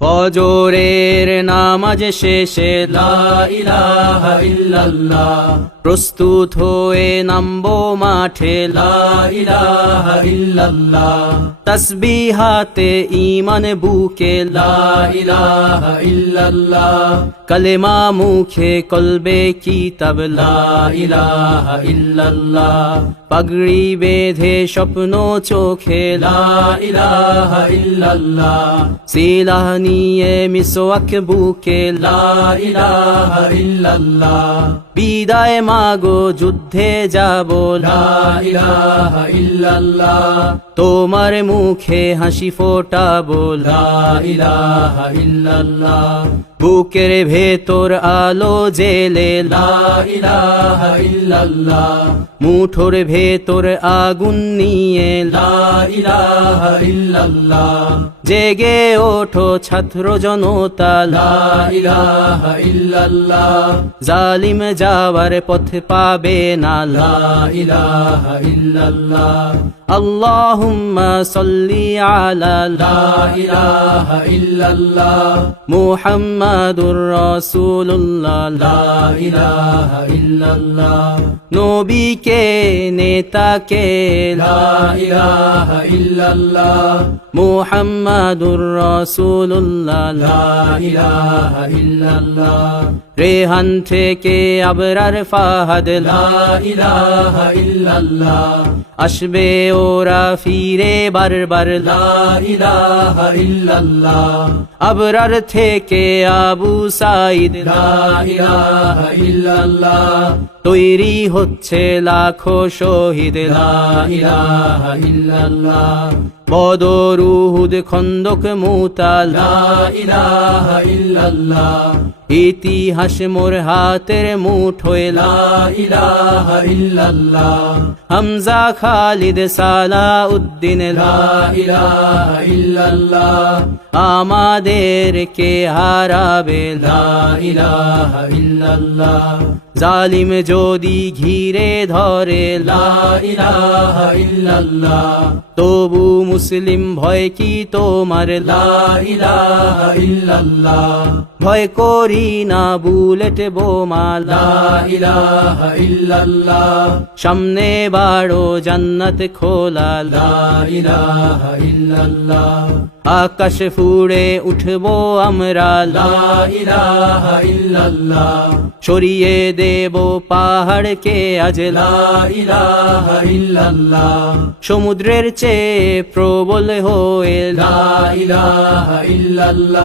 ফজরের নামাজ শেষে লা ইলাহা ইল্লাল্লাহ, প্রস্তুত হয়ে নামবো মাঠে লা ইলাহা ইল্লাল্লাহ, তাসবিহাতে ঈমান বুকে লা ইলাহা ইল্লাল্লাহ, কালেমা মুখে কলবে কিতাব লা ইলাহা ইল্লাল্লাহ, পাগড়ি বেঁধে স্বপ্ন চোখে লা ইলাহা ইল্লাল্লাহ, সিলাহ নিয়ে মিসওয়াক বুকে লা ইলাহা ইল্লাল্লাহ, বিদায় মাগো যুদ্ধে যাব লা ইলাহা ইল্লাল্লাহ, তোমার মুখে হাসি ফোটাবো লা ইলাহা ইল্লাল্লাহ, বুকের ভেতর আলো জেলে লা ইলাহা ইল্লাল্লাহ, মুঠোর ভেতর আগুন নিয়ে লা ইলাহা ইল্লাল্লাহ, জেগে ওঠো ছাত্র জনতা লা ইলাহা ইল্লাল্লাহ, জালিম যাওয়ার পথ পাবে না লা ইলাহা ইল্লাল্লাহ, আল্লাহুম্মা সাল্লি আলা লা ইলাহা ইল্লাল্লাহ, মুহাম্মাদুর রাসূলুল্লাহ লা ইলাহা ইল্লাল্লাহ, নবীকে নেতাকে লা ইলাহা ইল্লাল্লাহ, মুহাম্মাদুর রাসূলুল্লাহ লা ইলাহা ইল্লাল্লাহ, রেহান থেকে আবরার ফাহাদ লা ইলাহা ইল্লাল্লাহ, আসবে ওরা ফিরে বারবার লা ইলাহা ইল্লাল্লাহ, আবরার থেকে আবু সাঈদ লা ইলাহা ইল্লাল্লাহ, তৈরি হচ্ছে লাখো শহীদ লা ইলাহা ইল্লাল্লাহ, বদর উহুদ খন্দক মুতা লা ইলাহা ইল্লাল্লাহ, ইতিহাস মোর হাতের মুঠোয় লা ইলাহা ইল্লাল্লাহ, হামজা খালিদ সালাউদ্দিন লা ইলাহা ইল্লাল্লাহ, আমাদেরকে হারাবে লা ইলাহা ইল্লাল্লাহ, জালিম যদি ঘিরে ধরে লা ইলাহা ইল্লাল্লাহ, তবু মুসলিম ভয় কি তোমার লা ইলাহা ইল্লাল্লাহ, ভয় করি না বুলেট বোমা লা ইলাহা ইল্লাল্লাহ, সামনে বাড়ো জান্নাত খোলা লা ইলাহা ইল্লাল্লাহ, আকাশ ফুড়ে উঠবো আমরা লা ইলাহা ইল্লাল্লাহ, সরিয়ে দেব পাহাড়কে আজ লা ইলাহা ইল্লাল্লাহ, সমুদ্রের চেয়ে প্রবল হয়ে লা ইলাহা ইল্লাল্লাহ।